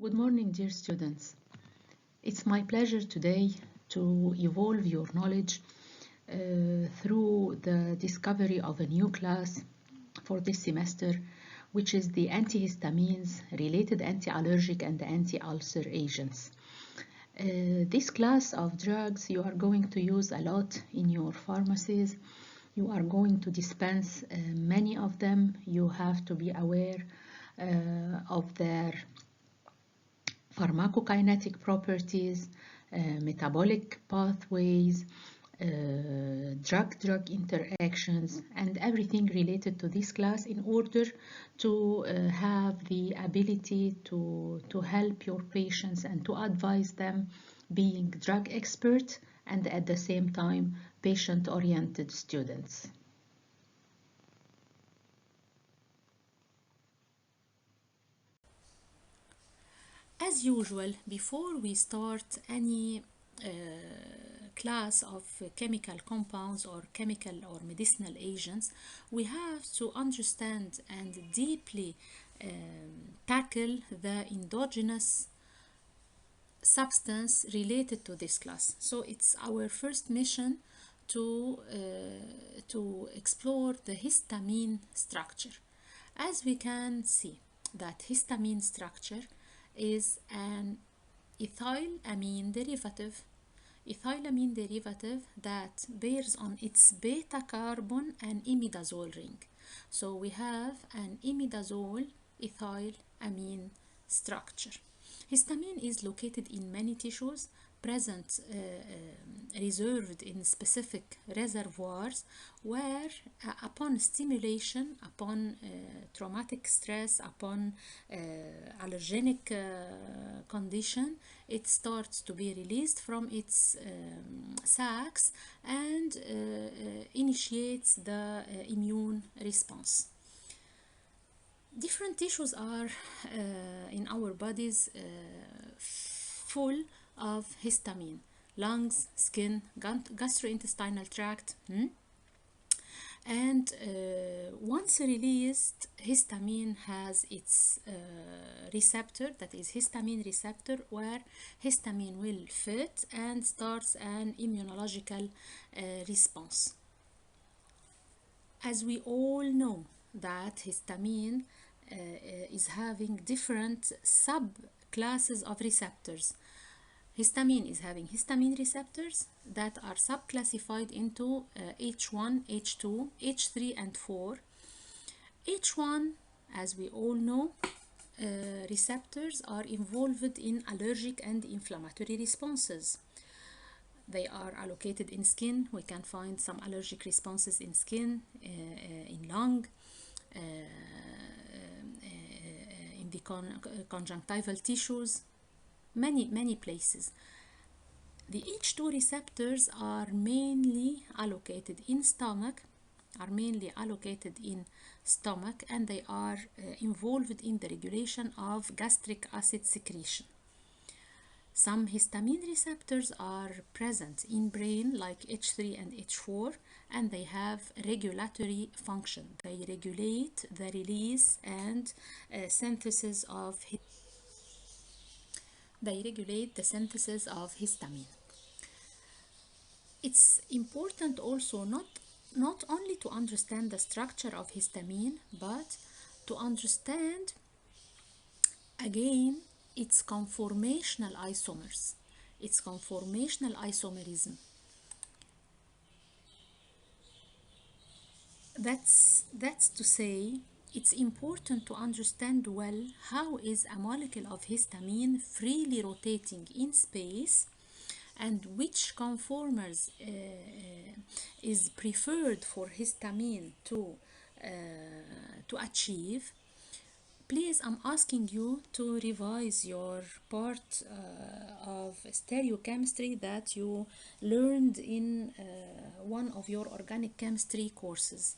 Good morning, dear students. It's my pleasure today to evolve your knowledge through the discovery of a new class for this semester, which is the antihistamines, related anti-allergic and anti-ulcer agents. This class of drugs you are going to use a lot in your pharmacies. You are going to dispense many of them. You have to be aware of their pharmacokinetic properties, metabolic pathways, drug-drug interactions, and everything related to this class in order to have the ability to help your patients and to advise them, being drug expert and at the same time patient-oriented students. As usual, before we start any class of chemical compounds or chemical or medicinal agents, we have to understand and deeply tackle the endogenous substance related to this class. So it's our first mission to explore the histamine structure. As we can see, that histamine structure is an ethylamine derivative that bears on its beta carbon an imidazole ring. So we have an imidazole ethylamine structure. Histamine is located in many tissues, present reserved in specific reservoirs where upon stimulation, upon traumatic stress, upon allergenic condition, it starts to be released from its sacs and initiates the immune response. Different tissues are in our bodies full of histamine: lungs, skin, gastrointestinal tract. And once released, histamine has its receptor, that is histamine receptor, where histamine will fit and starts an immunological response. As we all know that histamine is having different subclasses of receptors. Histamine is having histamine receptors that are subclassified into H1, H2, H3, and 4. H1, as we all know, receptors are involved in allergic and inflammatory responses. They are allocated in skin. We can find some allergic responses in skin, in lung, in the conjunctival tissues, many places. The H2 receptors are mainly allocated in stomach, and they are involved in the regulation of gastric acid secretion. Some histamine receptors are present in brain like H3 and H4, and they have regulatory function. They regulate the release and synthesis of histamine. It's important also not only to understand the structure of histamine, but to understand again its conformational isomers, its conformational isomerism. That's to say, it's important to understand well how is a molecule of histamine freely rotating in space and which conformers is preferred for histamine to achieve. Please, I'm asking you to revise your part of stereochemistry that you learned in one of your organic chemistry courses.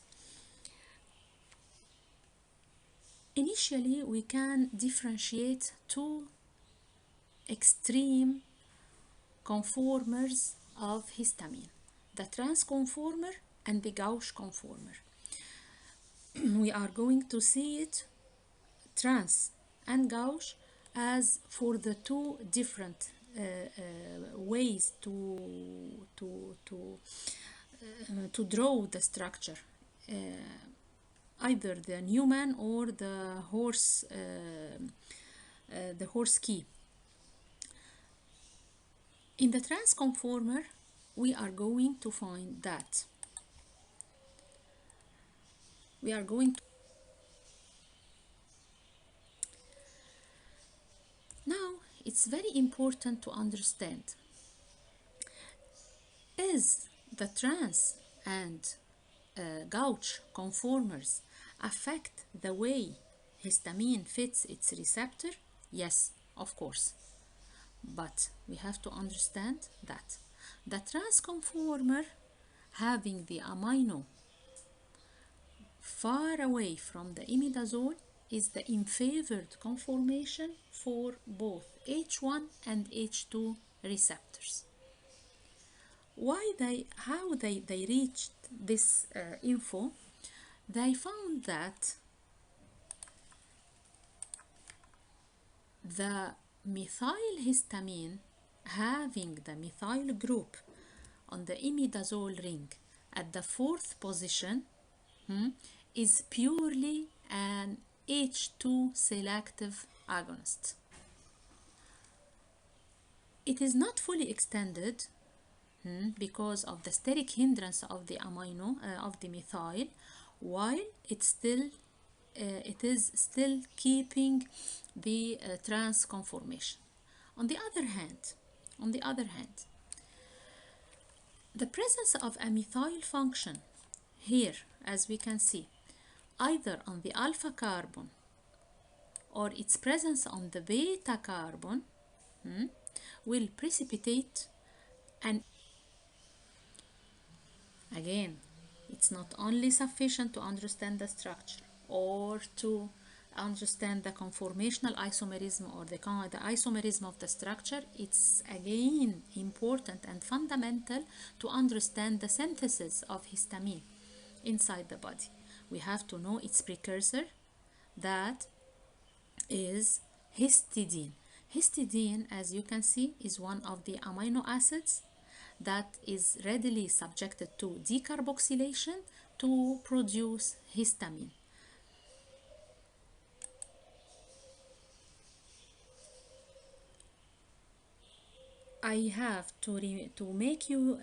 Initially, we can differentiate two extreme conformers of histamine: the trans conformer and the gauche conformer. We are going to see it, trans and gauche, as for the two different ways to draw the structure, either the Newman or the horse key. In the transconformer, we are going to find that now it's very important to understand, is the trans and gauge conformers affect the way histamine fits its receptor? Yes, of course. But we have to understand that the transconformer having the amino far away from the imidazole is the unfavored conformation for both H1 and H2 receptors. How they reached this info? They found that the methylhistamine having the methyl group on the imidazole ring at the 4th position is purely an H2 selective agonist. It is not fully extended because of the steric hindrance of the amino of the methyl, while it is still keeping the trans conformation. On the other hand, the presence of a methyl function here, as we can see, either on the alpha carbon or its presence on the beta carbon will precipitate an. Again, it's not only sufficient to understand the structure or to understand the conformational isomerism or the isomerism of the structure. It's again important and fundamental to understand the synthesis of histamine inside the body. We have to know its precursor, that is histidine. Histidine, as you can see, is one of the amino acids that is readily subjected to decarboxylation to produce histamine. I have to make you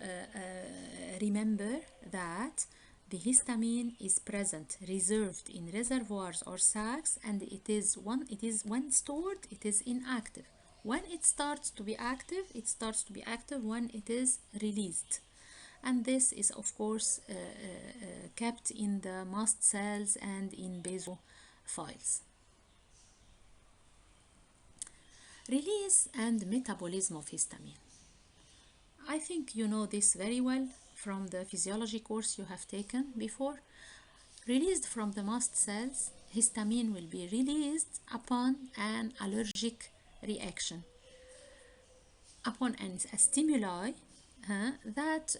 remember that the histamine is present, reserved in reservoirs or sacs, and when stored, it is inactive. When it starts to be active, when it is released. And this is, of course, kept in the mast cells and in basophiles. Release and metabolism of histamine. I think you know this very well from the physiology course you have taken before. Released from the mast cells, histamine will be released upon an allergic reaction, upon a stimuli that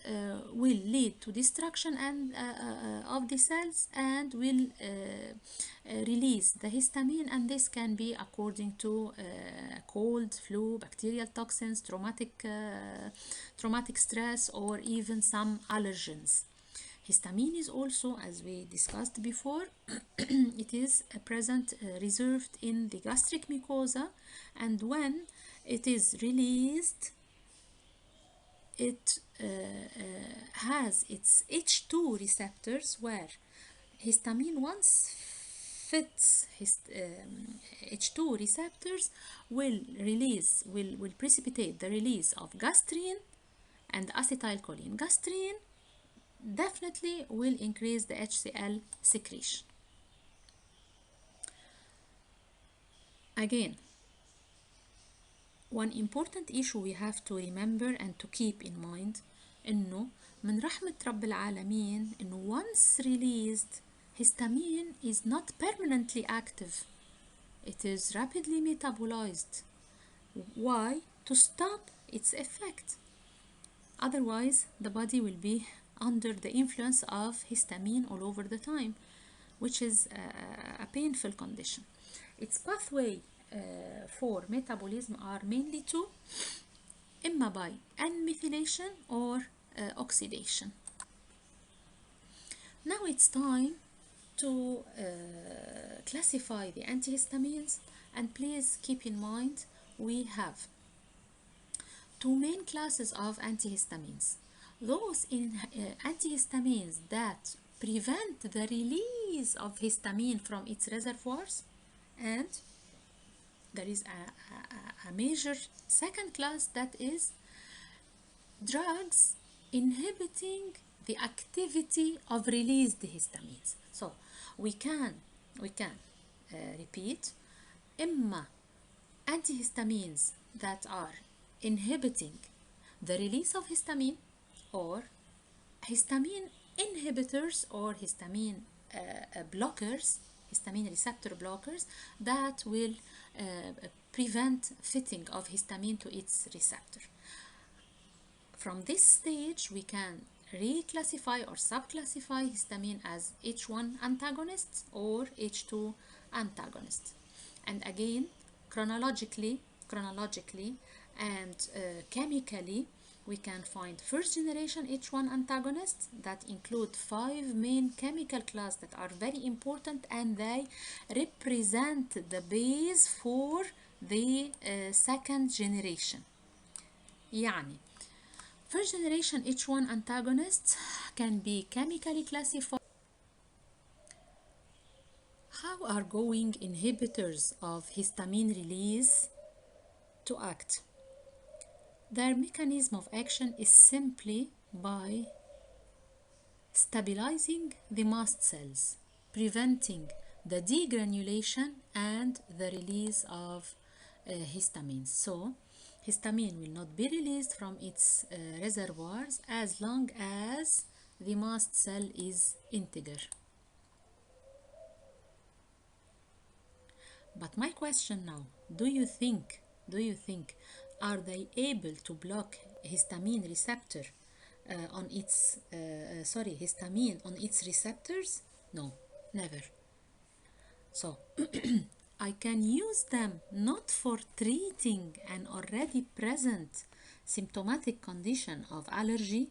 will lead to destruction of the cells and will release the histamine, and this can be according to cold, flu, bacterial toxins, traumatic stress, or even some allergens. Histamine is also, as we discussed before, it is present reserved in the gastric mucosa, and when it is released, it has its H2 receptors, where histamine once fits H2 receptors will precipitate the release of gastrin and acetylcholine. Gastrin definitely will increase the HCl secretion. Again, one important issue we have to remember and to keep in mind إنه من رحمة رب العالمين إنه once released, histamine is not permanently active. It is rapidly metabolized. Why? To stop its effect. Otherwise, the body will be under the influence of histamine all over the time, which is a painful condition. Its pathway for metabolism are mainly two, imma by N-methylation or oxidation. Now it's time to classify the antihistamines, and please keep in mind we have two main classes of antihistamines. Those antihistamines that prevent the release of histamine from its reservoirs, and there is a major second class that is drugs inhibiting the activity of released histamines. So we can repeat, imma antihistamines that are inhibiting the release of histamine, or histamine inhibitors or histamine blockers, histamine receptor blockers that will prevent fitting of histamine to its receptor. From this stage, we can reclassify or subclassify histamine as H1 antagonists or H2 antagonists. And again, chronologically and chemically, we can find first generation H1 antagonists that include 5 main chemical classes that are very important, and they represent the base for the second generation. يعني first generation H1 antagonists can be chemically classified. How are going inhibitors of histamine release to act? Their mechanism of action is simply by stabilizing the mast cells, preventing the degranulation and the release of histamines. So histamine will not be released from its reservoirs as long as the mast cell is integer. But my question now, do you think are they able to block histamine receptor on its histamine on its receptors? No, never. So I can use them not for treating an already present symptomatic condition of allergy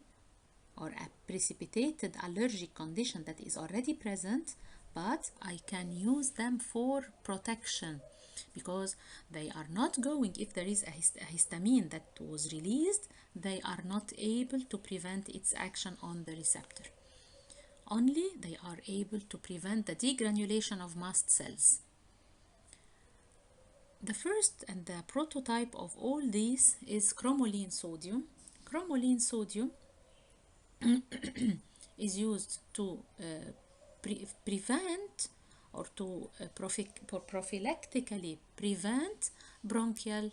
or a precipitated allergic condition that is already present, but I can use them for protection, because they are not going, if there is a histamine that was released, they are not able to prevent its action on the receptor. Only they are able to prevent the degranulation of mast cells. The first and the prototype of all these is cromolene sodium. Cromolene sodium is used to prevent or to prophylactically prevent bronchial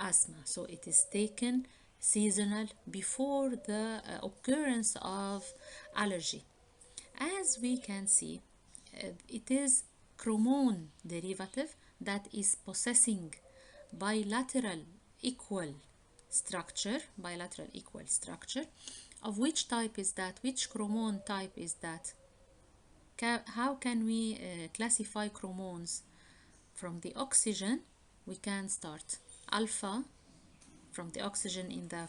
asthma. So it is taken seasonal before the occurrence of allergy. As we can see, it is chromone derivative that is possessing bilateral equal structure. Of which type is that? Which chromone type is that? How can we classify chromones? From the oxygen, we can start alpha. From the oxygen in the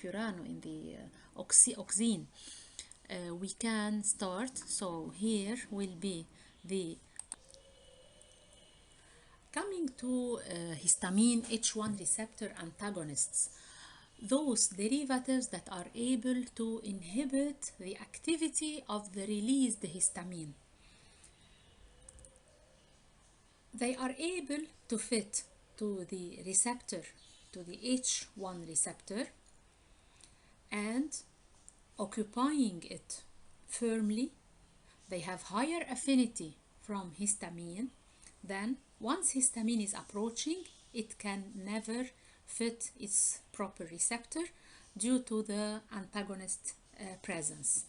furano, in the oxine, we can start. So here will be the coming to histamine H1 receptor antagonists, those derivatives that are able to inhibit the activity of the released histamine. They are able to fit to the receptor, to the H1 receptor, and occupying it firmly. They have higher affinity from histamine. Then once histamine is approaching, it can never fit its proper receptor due to the antagonist presence.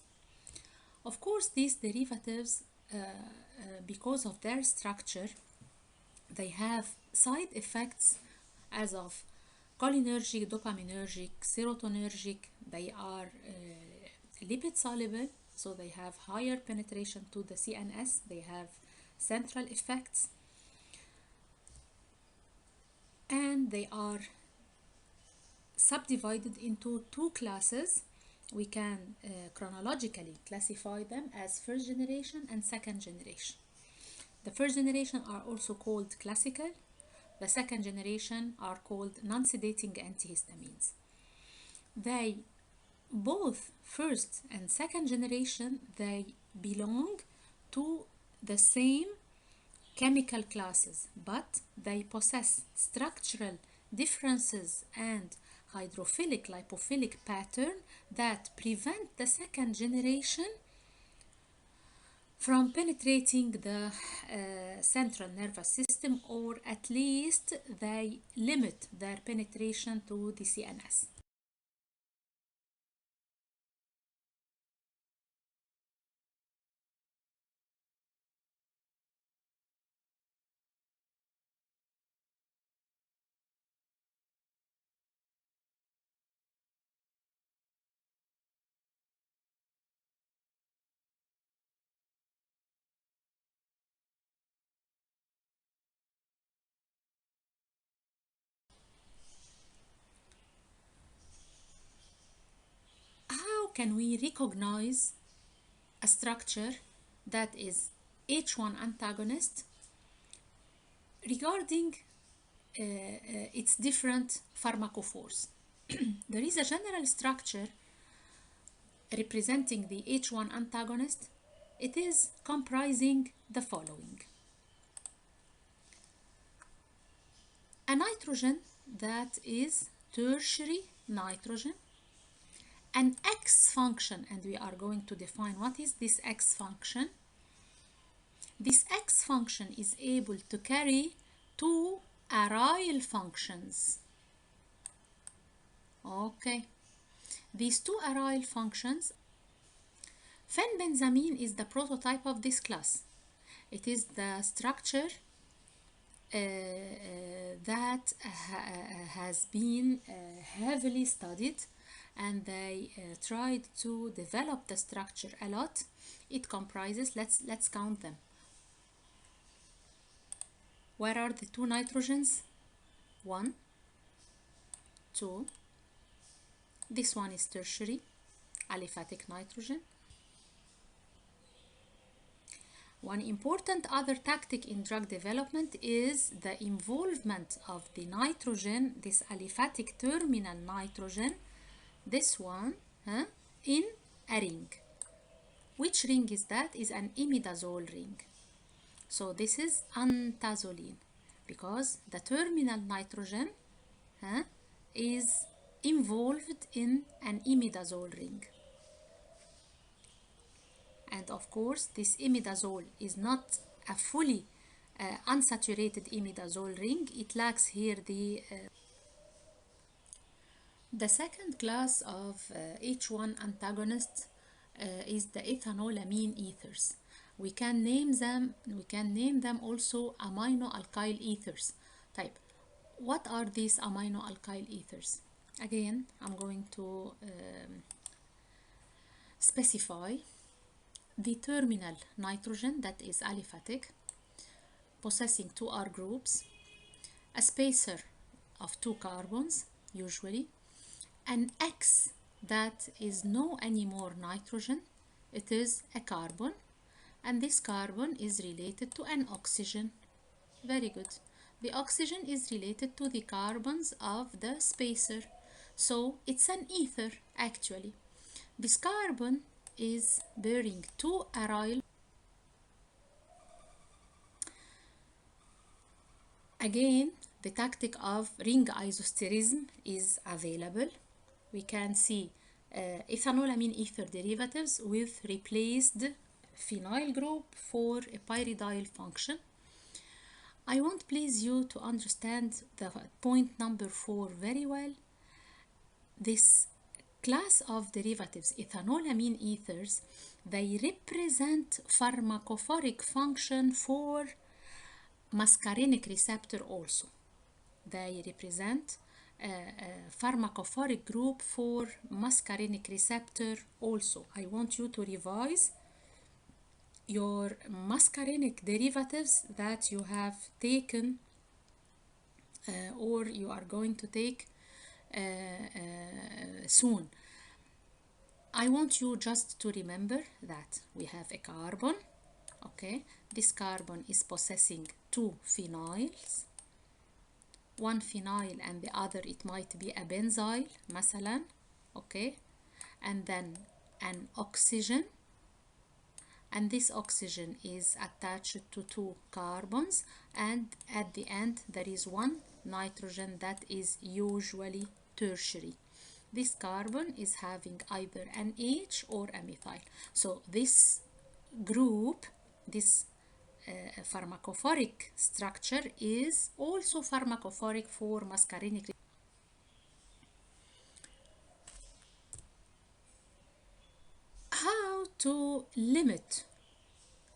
Of course, these derivatives, because of their structure, they have side effects as of cholinergic, dopaminergic, serotonergic. They are lipid soluble, so they have higher penetration to the CNS. They have central effects. and they are subdivided into two classes. We can chronologically classify them as first generation and second generation. The first generation are also called classical. The second generation are called non-sedating antihistamines. They both first and second generation, they belong to the same chemical classes, but they possess structural differences and hydrophilic lipophilic pattern that prevent the second generation from penetrating the central nervous system, or at least they limit their penetration to the CNS. How can we recognize a structure that is H1 antagonist regarding its different pharmacophores? There is a general structure representing the H1 antagonist. It is comprising the following: a nitrogen that is tertiary nitrogen, an X function, and we are going to define what is this X function. This X function is able to carry two aryl functions. Okay, these two aryl functions. Phenbenzamine is the prototype of this class. It is the structure that has been heavily studied, and they tried to develop the structure a lot. It comprises, let's count them. Where are the two nitrogens? 1, 2. This one is tertiary aliphatic nitrogen. One important other tactic in drug development is the involvement of the nitrogen, this aliphatic terminal nitrogen, this one, in a ring. Which ring is that? Is an imidazole ring. So this is antazoline, because the terminal nitrogen is involved in an imidazole ring. And of course, this imidazole is not a fully unsaturated imidazole ring. It lacks here the second class of H1 antagonists is the ethanolamine ethers. We can name them also aminoalkyl ethers. Type. What are these aminoalkyl ethers? Again, I'm going to specify the terminal nitrogen that is aliphatic, possessing two R groups, a spacer of 2 carbons usually, an X that is no anymore nitrogen, it is a carbon, and this carbon is related to an oxygen. Very good. The oxygen is related to the carbons of the spacer, so it's an ether actually. This carbon is bearing 2 aryl. Again, the tactic of ring isosterism is available. We can see ethanolamine ether derivatives with replaced phenyl group for a pyridyl function. I want please you to understand the point number 4 very well. This class of derivatives, ethanolamine ethers, they represent pharmacophoric function for muscarinic receptor also. They represent a pharmacophoric group for muscarinic receptor also. I want you to revise your muscarinic derivatives that you have taken or you are going to take soon. I want you just to remember that we have a carbon. Okay, this carbon is possessing two phenyls, one phenyl and the other it might be a benzyl مثلا. Okay, and then an oxygen, and this oxygen is attached to two carbons, and at the end there is one nitrogen that is usually tertiary. This carbon is having either an H or a methyl. So this group, this pharmacophoric structure is also pharmacophoric for muscarinic. How to limit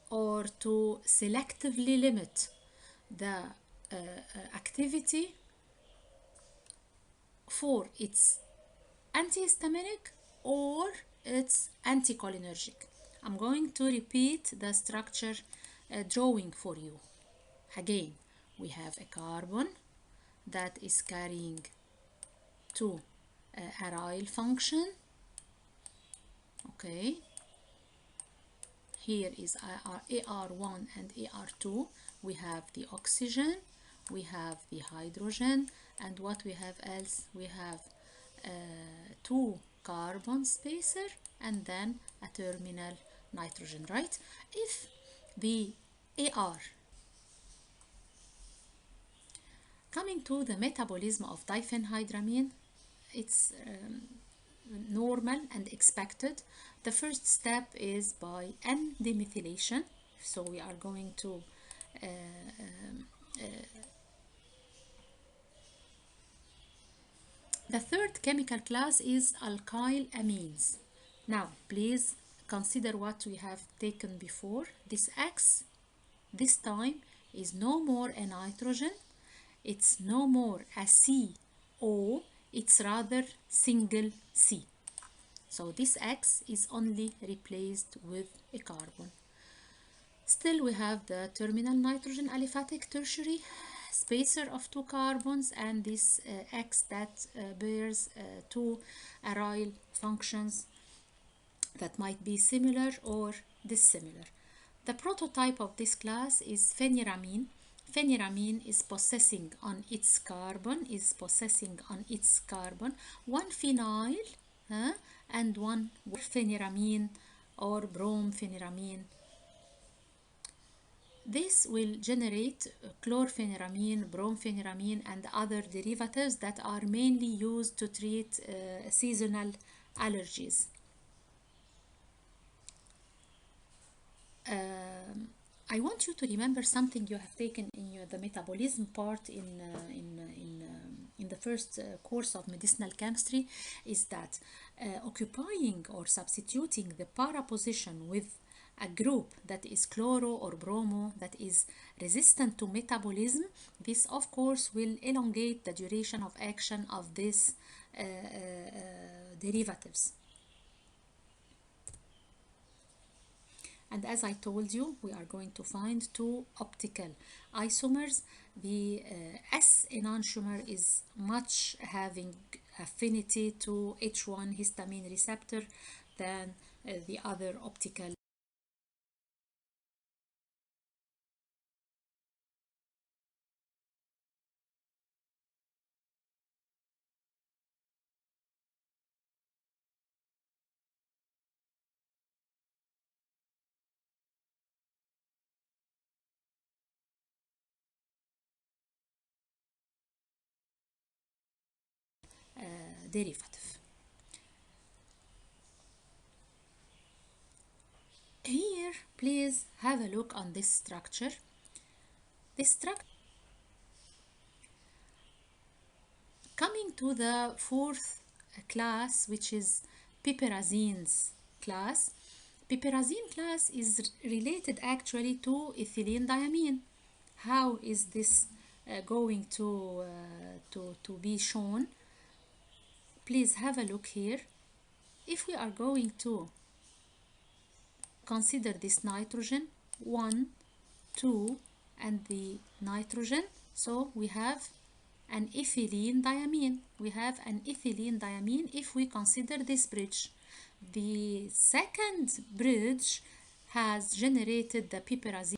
or to selectively limit the activity for its antihistaminic or its anticholinergic. I'm going to repeat the structure drawing for you. Again, we have a carbon that is carrying two aryl function. Okay, here is AR1 and AR2. We have the oxygen, we have the hydrogen, and what we have else? We have two carbon spacer and then a terminal nitrogen, right? If the AR, coming to the metabolism of diphenhydramine, it's normal and expected. The first step is by N-demethylation. So we are going to the third chemical class is alkyl amines. Now please consider what we have taken before. This X this time is no more a nitrogen, it's no more a CO, it's rather single C. So this X is only replaced with a carbon. Still we have the terminal nitrogen aliphatic tertiary spacer of two carbons, and this X that bears two aryl functions that might be similar or dissimilar. The prototype of this class is phenyramine. Phenyramine is possessing on its carbon, one phenyl and one phenyramine or bromphenyramine. This will generate chlorphenyramine, bromphenyramine, and other derivatives that are mainly used to treat seasonal allergies. I want you to remember something you have taken in the metabolism part in the first course of medicinal chemistry, is that occupying or substituting the para position with a group that is chloro or bromo that is resistant to metabolism, this of course will elongate the duration of action of these derivatives. And as I told you, we are going to find two optical isomers. The S enantiomer is much having affinity to H1 histamine receptor than the other optical. Derivative. Here, please have a look on this structure. This structure. Coming to the fourth class, which is piperazines class. Piperazine class is related actually to ethylene diamine. How is this going to be shown? Please have a look here. If we are going to consider this nitrogen 1, 2, and the nitrogen, so we have an ethylene diamine. We have an ethylene diamine if we consider this bridge. The second bridge has generated the piperazine.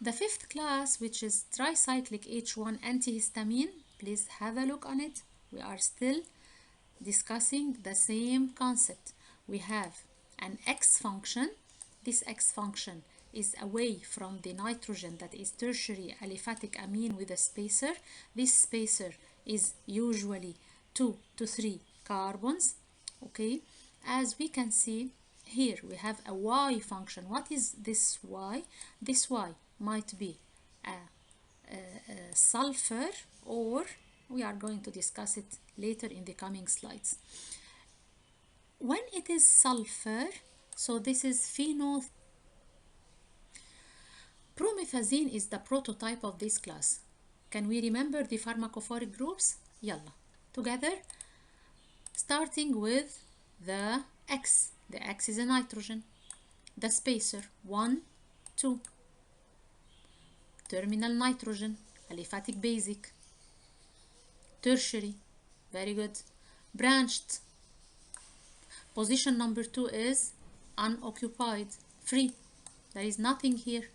The fifth class, which is tricyclic H1 antihistamine, please have a look on it. We are still discussing the same concept. We have an X function. This X function is away from the nitrogen, that is tertiary aliphatic amine with a spacer. This spacer is usually 2 to 3 carbons. Okay, as we can see here, we have a Y function. What is this Y? This Y might be a sulfur, or we are going to discuss it later in the coming slides. When it is sulfur, so this is phenol. Promethazine is the prototype of this class. Can we remember the pharmacophoric groups? Yalla. Together, starting with the X. The X is a nitrogen. The spacer, 1, 2. Terminal nitrogen, aliphatic basic. Tertiary, very good. Branched. Position number 2 is unoccupied, free. There is nothing here.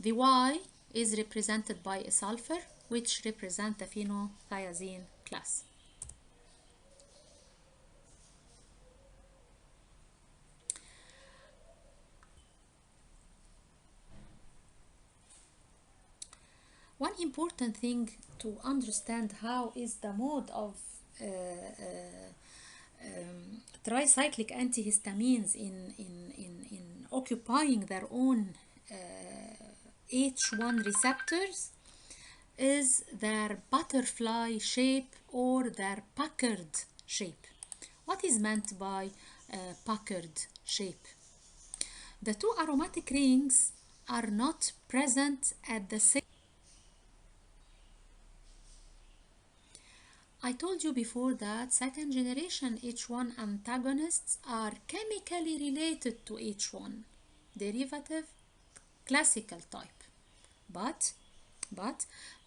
The Y is represented by a sulfur, which represents the phenothiazine class. One important thing to understand how is the mode of tricyclic antihistamines in occupying their own H1 receptors is their butterfly shape or their puckered shape. What is meant by puckered shape? The two aromatic rings are not present at the same. I told you before that second generation H1 antagonists are chemically related to H1, derivative, classical type, but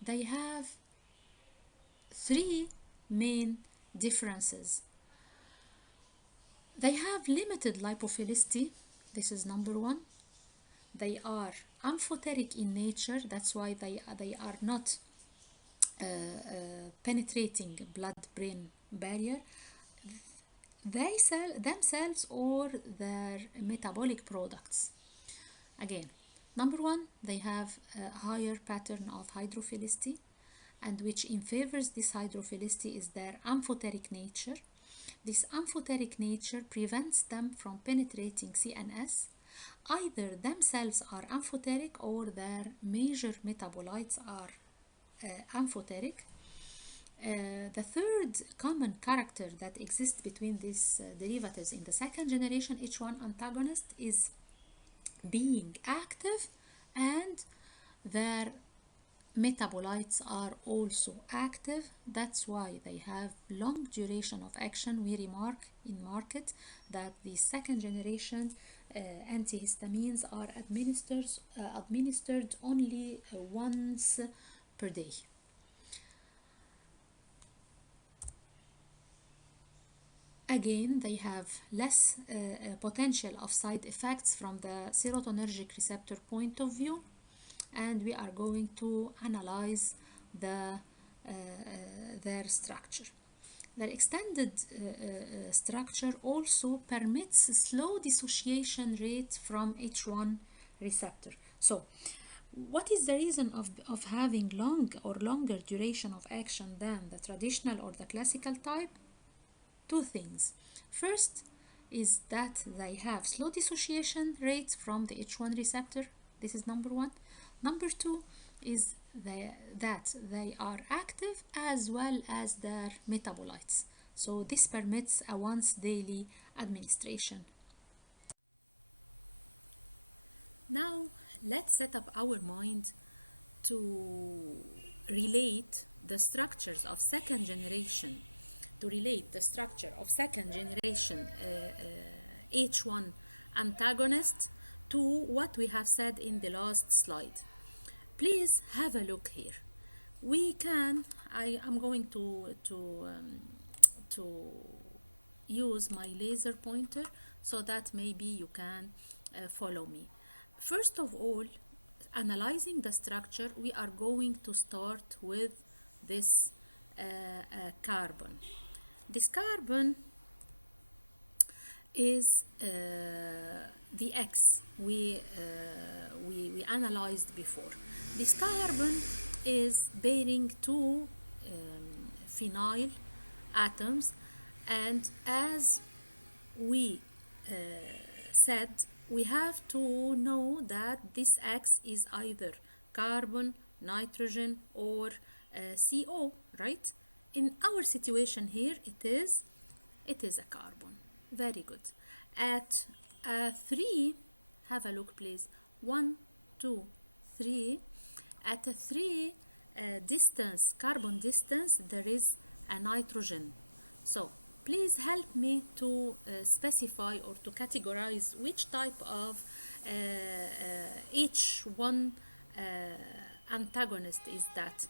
they have three main differences. They have limited lipophilicity, this is number one. They are amphoteric in nature, that's why they are not penetrating blood-brain barrier. They sell themselves or their metabolic products. Again, number one, they have a higher pattern of hydrophilicity, and which in favors this hydrophilicity is their amphoteric nature. This amphoteric nature prevents them from penetrating CNS. Either themselves are amphoteric or their major metabolites are amphoteric. The third common character that exists between these derivatives in the second generation H1 antagonist is being active, and their metabolites are also active. That's why they have long duration of action. We remark in market that the second generation antihistamines are administered only once per day. Again, they have less potential of side effects from the serotonergic receptor point of view, and we are going to analyze their structure. Their extended structure also permits slow dissociation rate from H1 receptor. So, what is the reason of having longer duration of action than the traditional or the classical type? Two things. First is that they have slow dissociation rates from the H1 receptor. This is number one. Number two is that they are active as well as their metabolites. So this permits a once daily administration. Now let's set up our mind to relate the structures of second generation H1 antagonist to what we have said in the last slide. Please have a look here. We can, I'm going to use my laser pointer so that maybe you can follow me. First of all, analyzing the structure, we are going to start with this carbon. This carbon is the X we analyzed before. This carbon is bearing two phenyl atoms, and as we said, we have to know that this X is either carbon, nitrogen, or CO, right? In our situation here, it is a carbon. Very good. At 3, have a look please. 1, 2, 3. At a 3 distance, carbon distance, there is a nitrogen. So please help me to specify or to categorize which type of H1 antagonist is that.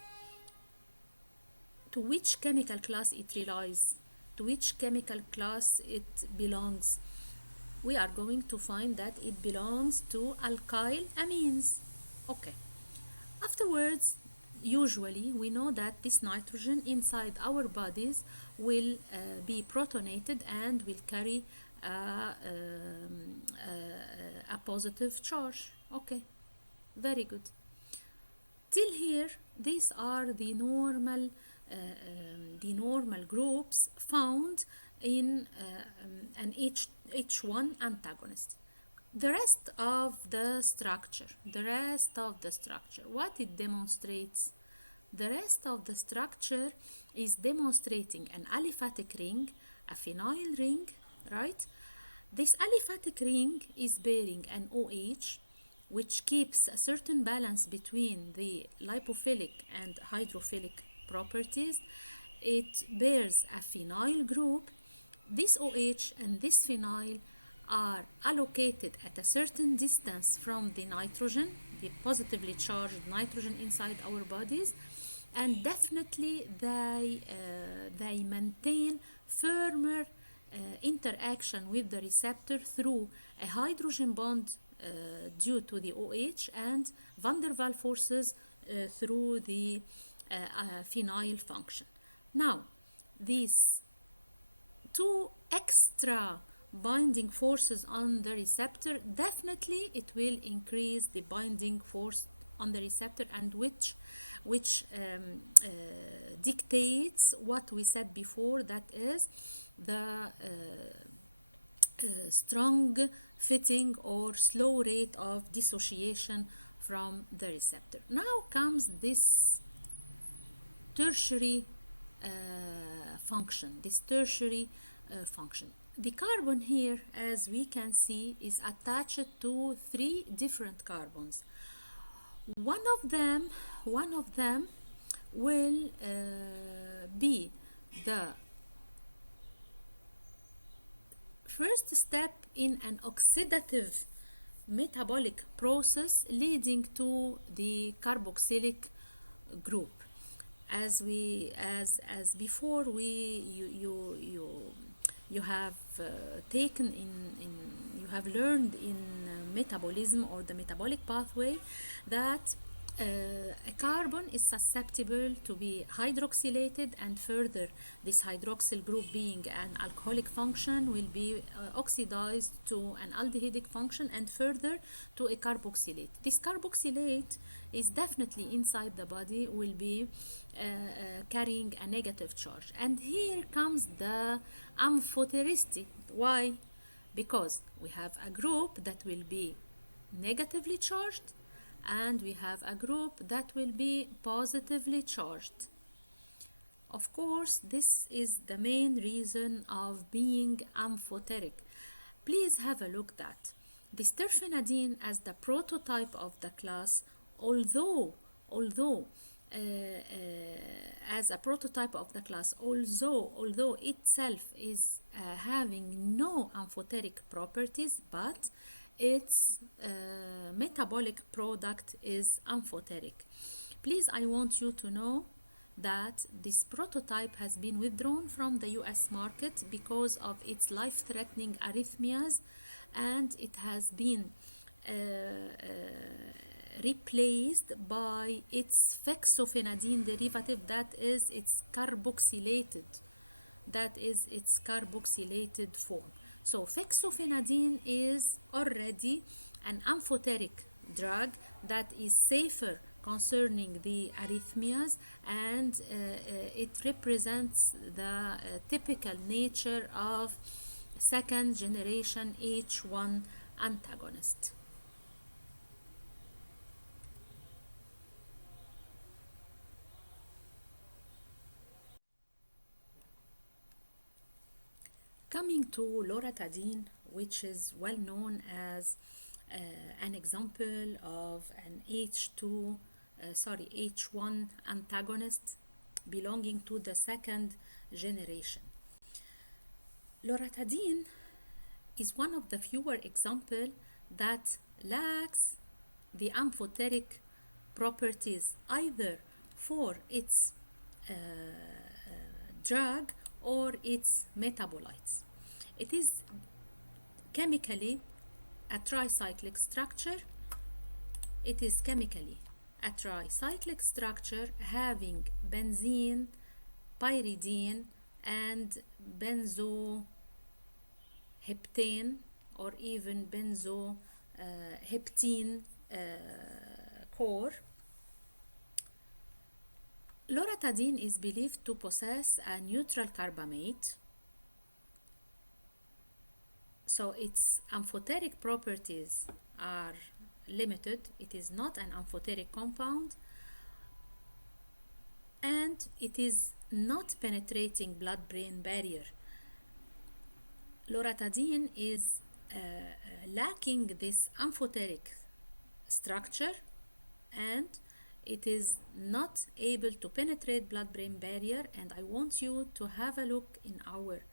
To which chemical class it relies, to which chemical class it belongs. We are going to find that it belongs to alkyl amines. Okay. Afterwards, usually we know that this nitrogen inside our bodies will be protonated and will carry a positive charge. Okay, very good. Till here, these are the normal groups found in an H1 antagonist. The rest of the structure, what it demonstrates? The rest of the structure is demonstrating an aliphatic ring, a phenyl ring, right? This aliphatic ring is bearing an OH, which keeps a certain balance between the lipophilic and hydrophilic properties. It bears a phenyl group. This OH and this phenyl are allocated at a certain distance from the nitrogen, the positively charged nitrogen inside our bodies, and definitely they maintain firmer interaction with the receptor through a hydrogen bond due to the OH and van der Waals forces through the phenyl function. Now, these two extra binding forces on the receptor, definitely it will increase the binding force on the receptor, and which dictates what we said before, that is the strong fitting or slow rate of dissociation from the receptor. Now comes this tertiary function, The carbon here, as we can see, is attached to 3 different carbons. One of them will be the first step in an oxidative metabolic process leading to the carboxylic group. As before, you have you have learned in metabolism or the metabolic pathway that a carbon is susceptible to be hydroxylated, and further this hydroxyl group, being an alcoholic function, will be oxidized to an aldehydic function and further to a carboxylate. This carboxylate is definitely inside the body, will be carrying a negative charge. And here comes the amphotericity. Why? Because we have a group that will be negatively charged and we have a group that will be positively charged. Of course, this is the main reason of being amphoteric. Please have a look that this terphenadine, as the prototype of the class, although itself is having no amphoteric properties, but its metabolic product is amphoteric. Please, I want you to know that this prototype has been withdrawn from the US market because of its life-threatening arrhythmias, and it has been replaced by its fexofenadine derivative, that is its carboxylated form. So fexofenadine is already an amphoteric drug that is safer concerning the arrhythmias, and it represents the typical nature of second generation H1 antagonist. Coming to loratadine, which is well known as an example of an H1 antagonist belonging to the second generation. Loratadine is one of the fewer examples that lacks the amphoteric properties either for its drug or its metabolites. It is chemically a tricyclic structure. It is chemically a tricyclic structure having benzene, pyridine, and benzoheptane or even benzoheptene core. Loratadine is believed to possess a neutral carbamate, so its amphoteric properties are limited. It is not an amphoteric compound, and it is not penetrating blood-brain barrier. Loratadine is lacking this amphoteric structure, and it is not able to penetrate blood-brain barrier, and I want you to have a look in our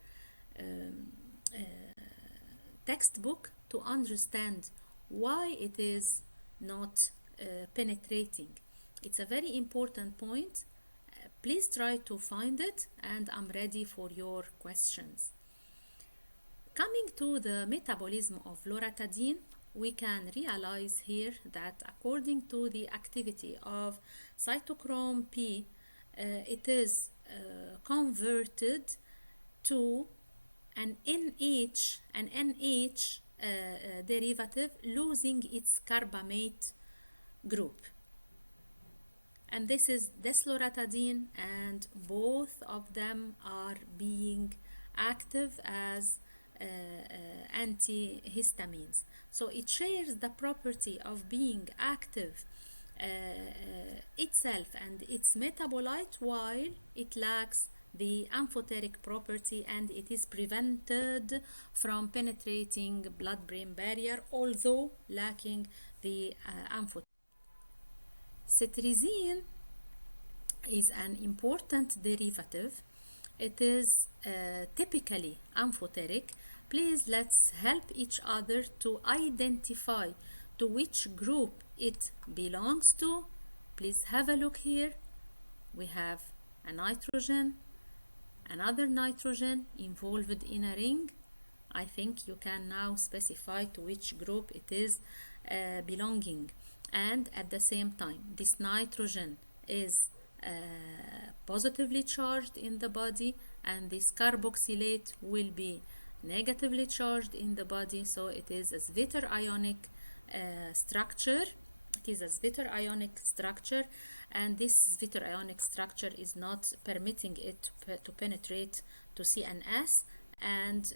textbook to understand why it is not penetrating. It's a very important point. Please try to find it, and I'm ready for your questions. Coming to the metabolism of loratadine, we can realize here that according to the activity of cytochrome P, it is converted to an NH derivative, losing its carbamate group. And this is desloratadine, and both of them are being active as antihistamines. So it shares the property of being active itself and its metabolite, while it lacks the amphoteric property, and it is prevented from penetrating blood-brain barrier, although lacking the amphoteric. Cetirizine is an important derivative. It is typically amphoteric. Please, let's help each other to identify to which group it belongs to. Please have a look here. We have a nitrogen, another nitrogen involved in a ring. I think you can now specify to which group it is belonging. And at the same time, this nitrogen is positively charged in the body, and this carboxylate will be negatively charged in the body, so it is a Zwitter ionic structure. It is a Zwitter ionic structure, and this Zwitter ionic structure is not permitting it to penetrate to CNS, and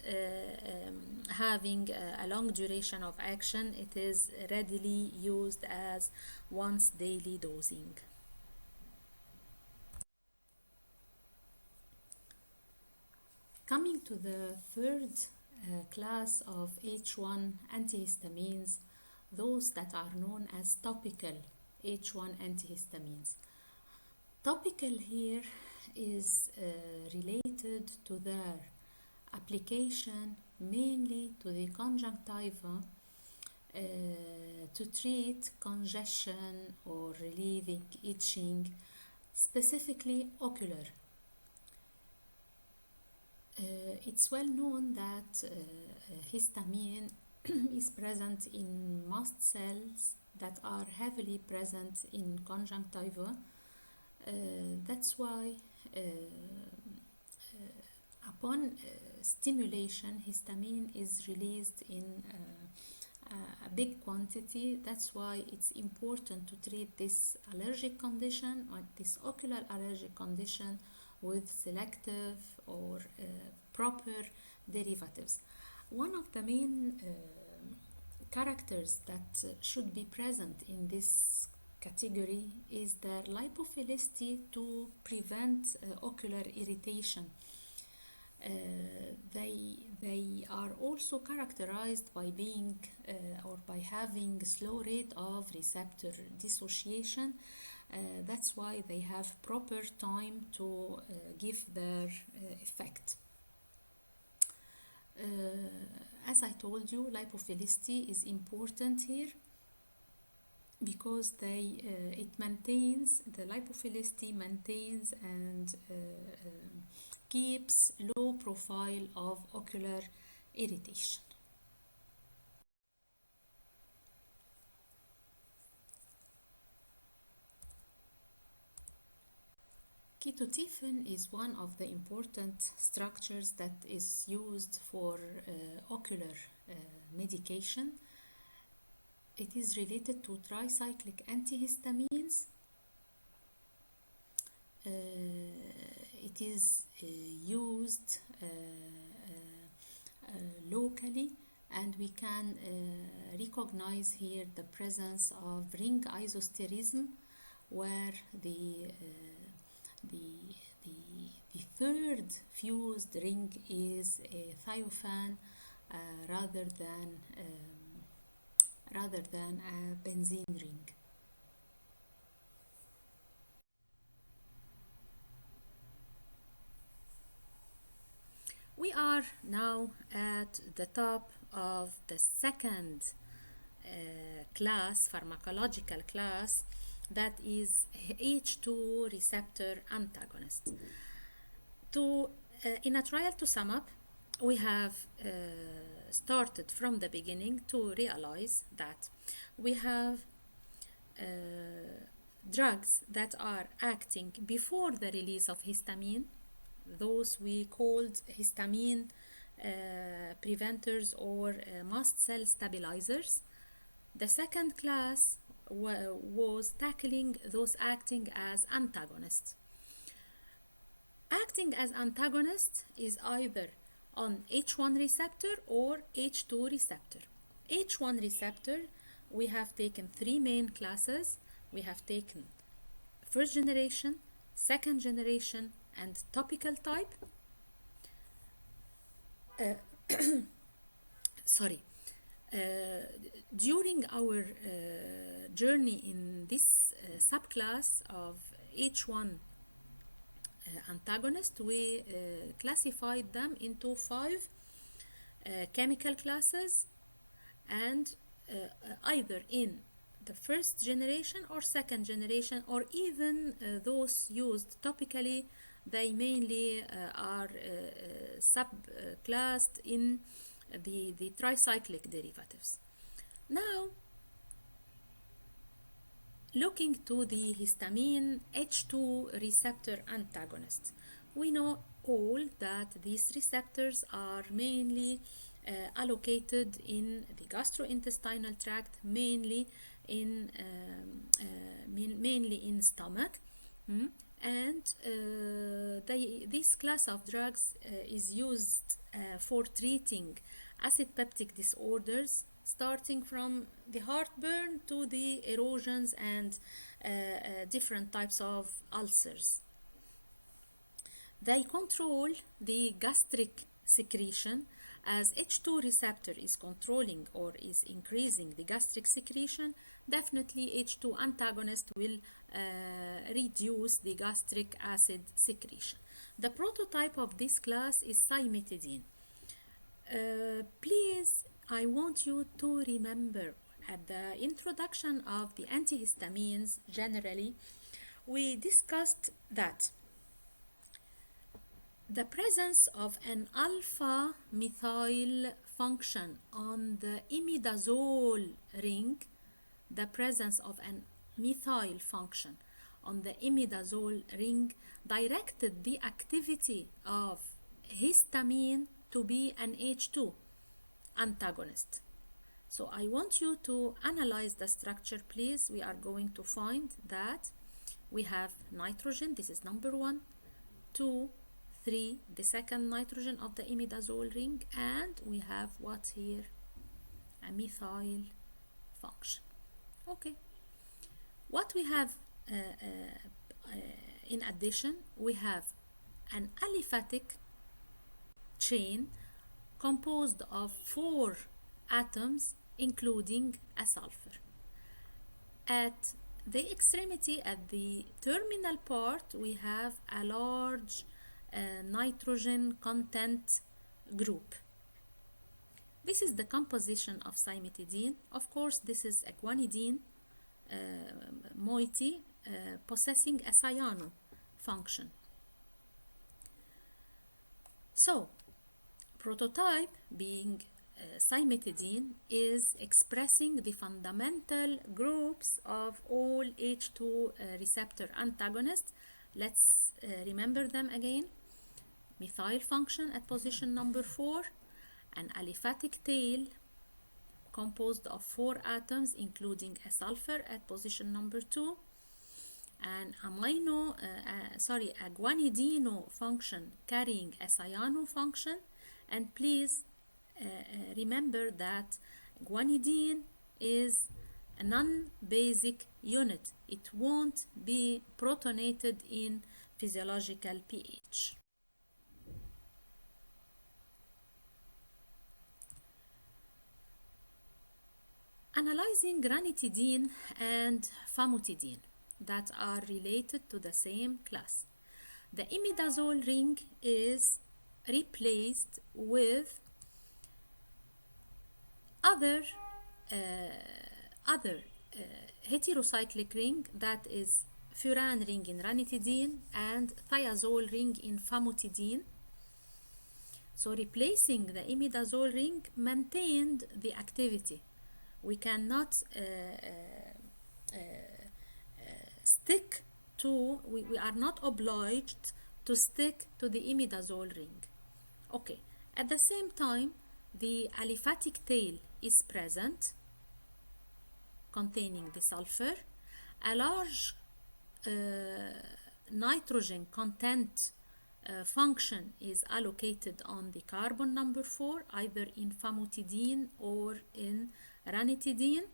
having a long duration of action. It is readily used as once daily dosing. Coming to the third class of H1 antihistamines, those that are known as topical H1 antihistamines. Topical here is related to their application mainly to the conjunctiva to treat congestion or relieving itching, specifically ocular. It's well known that histamine is present in mast cells that are heavily present in conjunctiva. That's why upon stimulation, histamine is released in a big quantity. That's why it's important to treat this allergic condition or this ocular allergic condition with selective or proper derivatives. One of the main characters that should be present in this category is their lipophilicity to prevent ocular irritation. They are also characterized by being or by having slow rate of receptor dissociation. That's why they have proper time to give their effect. As I told you, lipophilicity is important here because the lipophilicity maintains and keeps low profile of ocular irritation. Ketotifen is one of the important structures that is used for ocular medication. It is related to tricyclic antihistamines. It is used locally, and we can recognize here the presence of ring isosterism, where the third fused ring is a thiophan rather than a benzene ring. We are now at the top of the second class, pharmacological class, that is H2 receptor antagonist. In a trial to sum up, we have started from the beginning to realize that we have drugs that are acting before the release of histamine. Those we called histamine preventers or mast cell stabilizers. The second class was tackling those acting as antagonists. Acting as antagonist is either on H1 receptor or H2 receptor. H1 receptor, we have taken three main classes. We have taken first generation, second generation, and topical type. During our journey in this subclass of H1 antagonist, we classified them into 5 chemical classes, and either in the first generation or second generation, or even those used topically, they mainly are subclassed in the tricyclic derivatives. Now, looking to the histamine H2 receptor antagonists, we know all that these receptors are mainly allocated in the gastrointestinal tract, mainly in stomach, and this class of drugs is used for treating acid peptic disorders, starting from the heartburn to the erosions and different types of ulcers. They control the gastric secretion, as H2 receptor is controlling or is increasing the gastric secretion. Definitely H2 antagonist will reduce the gastric acid secretion. The prototype of this class is cimetidine. Please, I want you to remember at the introduction of the antihistamines generally, we discussed that the presence of an alpha methyl function on the imidazole ring, the presence of an methyl function on the imidazole ring directed the activity of histamine to be an H2 antagonist. So I want you to analyze the structure, please. We are going to find that we have nitrogen, this is number 1, 2, 3, the second nitrogen of the imidazole ring, and we have what here? A methyl function. Okay. What we have in addition, we have an aliphatic chain composed of 4 atoms including a sulfur. At the extremity, at the terminal part, we have a large nitrogen content group. This is the composition of cimetidine. Of course, this is a guanidine moiety possessing a cyano function. So, prototype being cimetidine is expressing the fundamental groups of all H2 receptor antagonists. Let's remember them again. Methyl function at position number 4, an aliphatic tail composed of 4 atoms including a sulfur at position number 2, an a guanidino function carrying a cyano function, and please remember that guanidine is a non-basic unit. It won't be protonated in physiological pH. Analyzing ranitidine and famotidine that are related to the same class. The imidazole ring is replaced with other heterocyclic ring, that is furan ring in ranitidine and thiazole ring in famotidine. So replacing the imidazole ring maintained the activity. We cannot stick to, we are not obliged to stick to the imidazole ring. Okay, at the same time, the aliphatic tail is present containing the sulfur. A large nitrogen content function is allocated on the carbon number 4, either in famotidine or in ranitidine.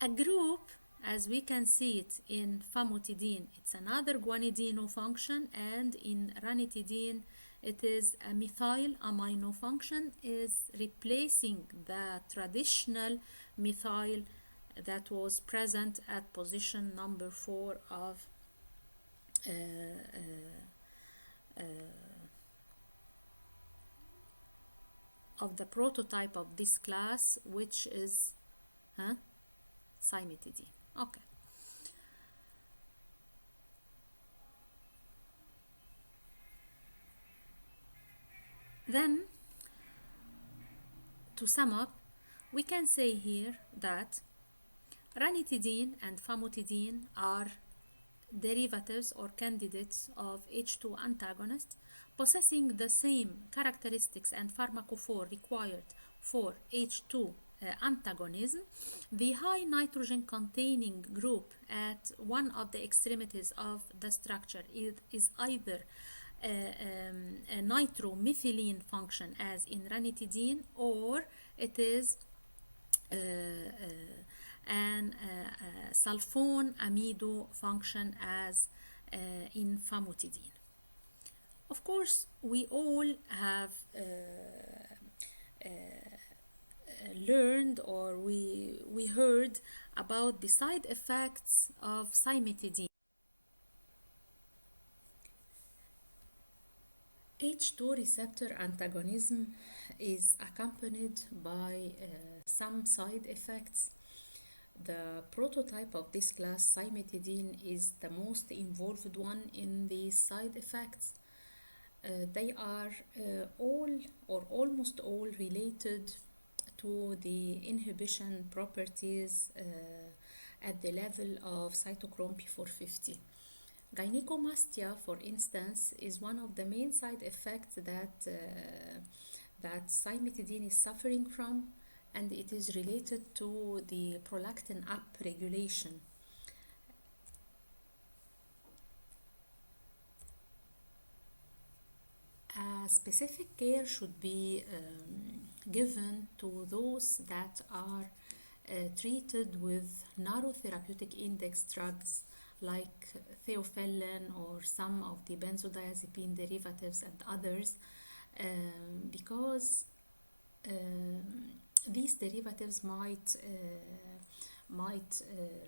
A group, as we can see it in famotidine, it's another guanidino function, and in ranitidine it is a methyl amino function, is replacing the traditional methyl that was present at position number 4 of the prototype of this class, which is cimetidine. Okay. Then, to sum up, we can say here that ranitidine and famotidine are derivatives or candidates of H2 antagonists possessing the same characteristics and pharmacophore required for H2 antagonism. The high nitrogen containing group at one of the extremities of the structure is either a nitromethylene function as in ranitidine, or it is an sulfone amido function as in famotidine. Of course, we all have learned, or we heard about the side effects of cimetidine. H2 receptor antagonism is accompanied by some side effects. The prototype of this class, cimetidine, is the most involved one in the side effects. They are all or almost all related to the inhibition properties at the level of cytochrome P450. Gynecomastia, for instance, is one of the main side effects that cimetidine is suffering from, and it is related to the prolactin up regulation. Specific care should be given to those that are treated with narrow therapeutic index drugs like theophylline or some of the benzodiazepine derivatives and others, because these derivatives might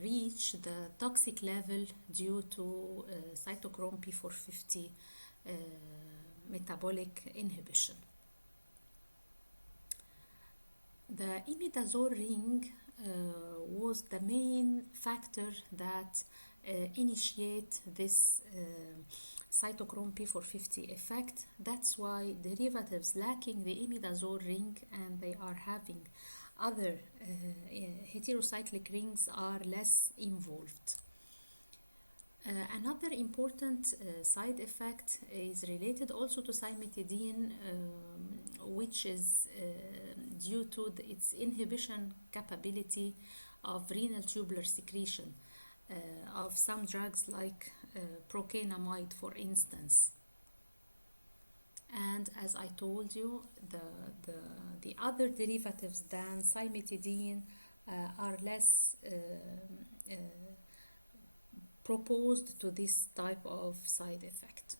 reach the toxic level due to cytochrome P450 metabolic inhibition. The imidazole ring was the main factor that initiate this cytochrome P450 effect. That's why derivatives lacking the imidazole ring and they are having other heterocyclic rings are less involved. Another important side effect is related also to cimetidine, which is due to its inhibition capability of renal tubular secretion of some drugs like procainamide, for instance. And as I told you, the other derivatives than cimetidine are less proposed to this type of side effect.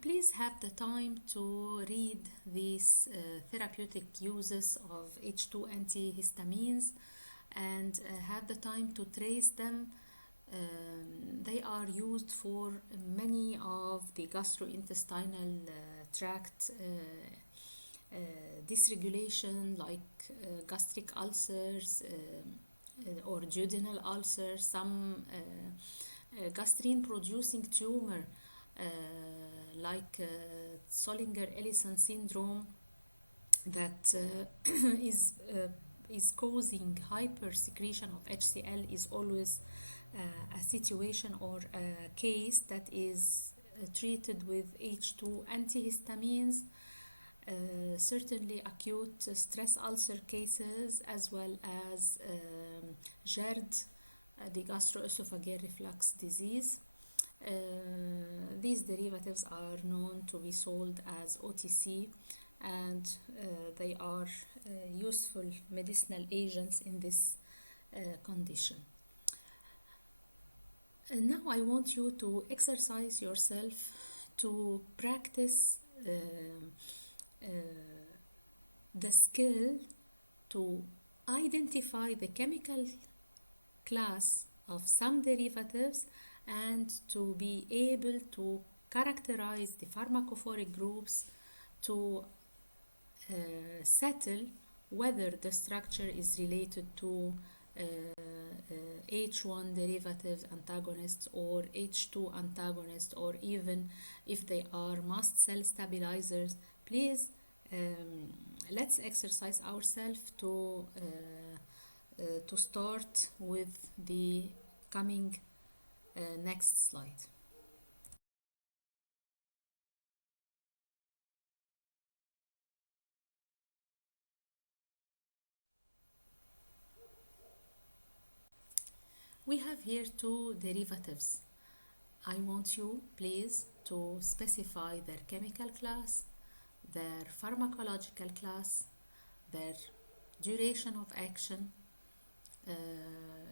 Please have the time to read these therapeutic uses of H2 antihistamines and have the time to trace them. They are used for many of the gastrointestinal tract dysregulation, like gastric ulcers or duodenal ulcers, some gastrin producing tumor like Zollinger-Ellison syndrome that is causing hypersecretion of HCl is always a situation or a case that is treated with H2 antihistamines. Certainly acute stress ulcer cases, as well as GERD, the gastroesophageal reflux disease. These derivatives are known to be sold as OTC, and they are useful medicinal agents in this condition. And now I want you to exercise yourself to practice the skill to identify the chemical class of some derivatives and to be able to characterize the pharmacophoric groups to settle whether the structure is related to H1 derivatives antagonists or H2 antagonists, or even if they are mast cell stabilizers. Please let's exercise ourselves to start with the coming next slide. We have here two derivatives. I want you, please, to specify their chemical class, their pharmacological class, their duration of action,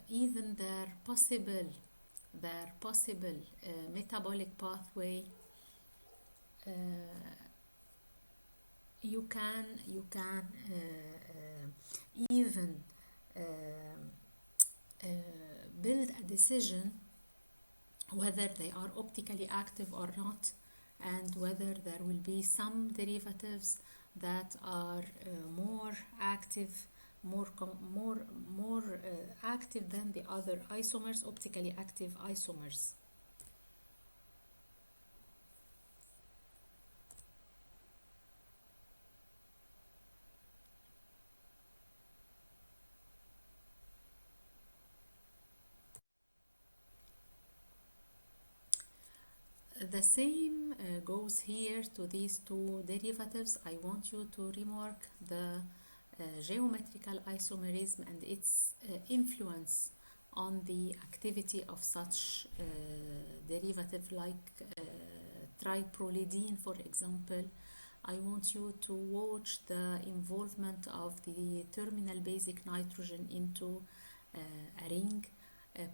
even their possible metabolic pathway. You can even build a decision whether they are optically active or not, and whether there will be some derivatives that are more active, more active than the other isomers, optically active isomers. The same goes here to these two derivatives. I want you to remark the geometrical isomerism and its influence on the activity of such derivative like triprolidine, for example. I want you to watch the involvement of the terminal basic nitrogen into a ring.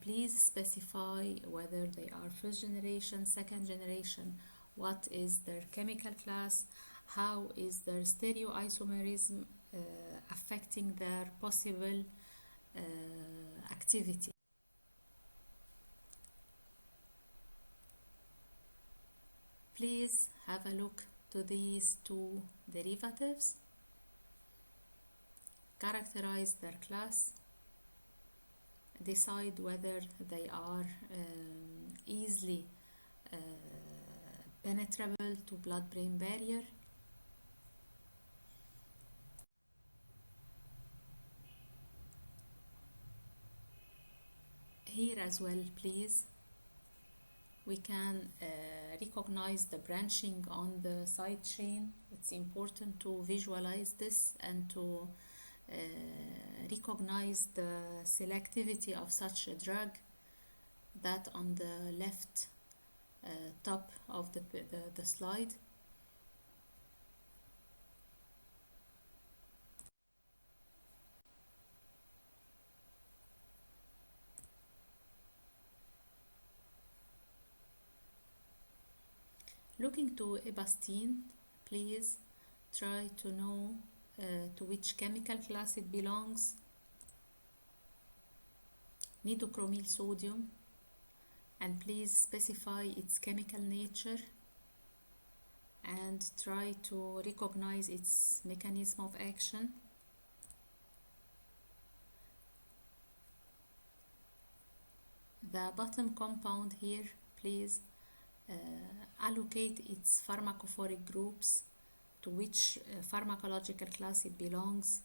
Please specify whether they are first generation, second generation, what is their chemical class, how is their stereoisomerism affecting their possible activity. Please have a look to these two derivatives, characterize their class, decide whether they are easily penetrable to blood-brain barrier. Here as well, please, we can recognize the branching on the side chain. It's important to visualize this and to recognize the selectivity of such a drug, that on the left top of the slide. Looking to ebastine, please try to know to which chemical class it belongs. Nidochromyl sodium, and please specify its chemical nature and try to recognize its mechanism of action. The bottom compound here, please allocate its pharmacophoric groups, to which pharmacological class it belongs.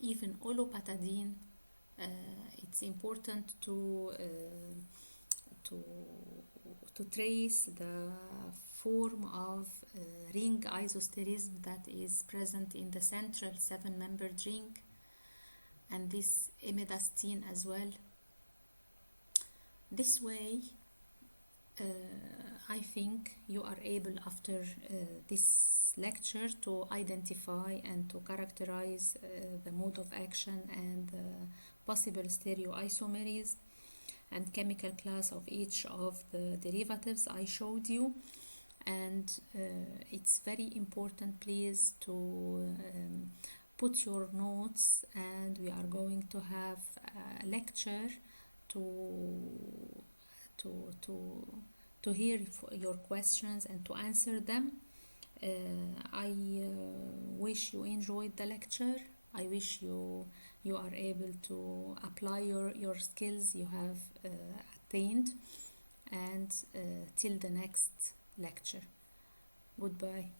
Even olopatadine, it's important to trace the form of ring isosterism that is present in the central 7-membered ring, and this imidastine as well. This way, I think you are able, after this lecture, to identify and to characterize the mode of action and the possible stereoisomeries and chemical class of each of the derivatives I showed you. And it's very important, please, to put your notes, and we are going to have a lecture to hear your questions and to answer them. I wish you enjoyed the lecture. I wish you are able to apply your skills you have attained, and till the next lecture. Goodbye.